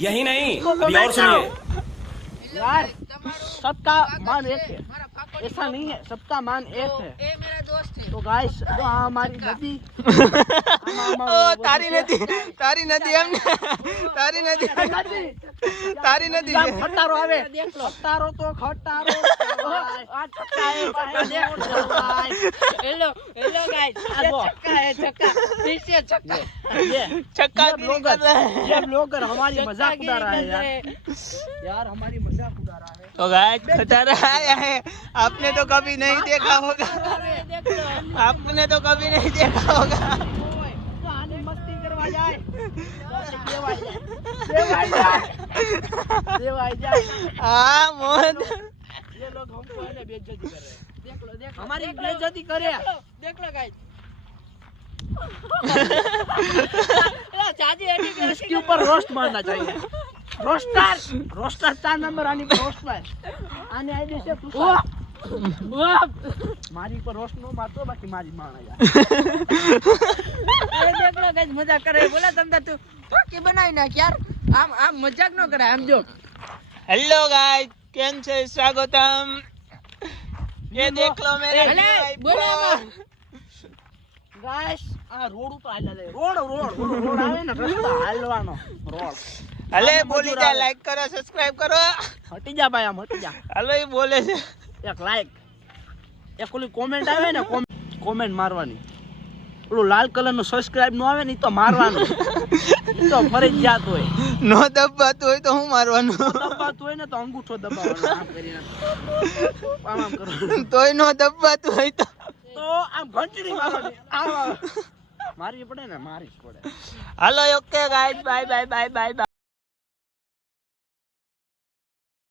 यही नहीं अभी और सुनिए यार सबका मान एक है, ऐसा नहीं है, सबका मान एक है। એ મેરા દોસ્ત है तो गाइस हमारी नदी ઓ તારી નથી એમ ને તારી નથી ખટારો આવે ખટારો તો ખટારો આ છક્કા હે ભાઈ हेलो हेलो गाइस छक्का है छक्का फिर से छक्का छक्का गिरी कर रहा है ये ब्लॉगर हमारी मजाक उड़ा रहा है यार हमारी मजाक उड़ा रहा है। तो गाइस खटारा आया है, आपने तो कभी नहीं देखा होगा, आपने तो कभी नहीं देखा होगा। आने मस्ती करवा जाए देवाई जाए हाँ मोहन ये लोग हमको है बेइज्जती कर रहे हैं। देख लो हमारी बेइज्जती करे देख लो गाइस चाची हटी कर इसके ऊपर रोस्ट मारना चाहिए। रोस्टर 4 नंबर आने पर रोस्ट मार आने आईडी से तू मारी पर रोस्ट नो मारतो बाकी मारी मारना यार अरे देख लो गाइस मजाक करे बोला तुम तू बाकी बनाई ना यार आम मजाक न करे आम जो हेलो गाइस केम छे स्वागतम। ये देख लो मेरे अरे बोलो गाइस आ रोड ऊपर आला ले रोड આવે ને રસ્તા હાલવાનો રોડ हले बोली जा लाइक करो सब्सक्राइब करो હટી જા ભાઈ આમ હટી જા हलो ये बोले छे એક લાઈક એક ઓલી કોમેન્ટ આવે ને કોમેન્ટ મારવાની ઓલું લાલ કલર નું સબસ્ક્રાઇબ નો આવે ને ઈ તો મારવાનું ઈ તો ફરજિયાત હોય નો દબાતું હોય તો હું મારવાનું દબાતું હોય ને તો અંગૂઠો દબાવવાનો આમ કરીને આમ કરો તોય નો દબાતું હોય તો આમ ઘંટડી મારવાની આમ મારવી પડે ને મારી જ પડે hello okay guys bye bye bye bye.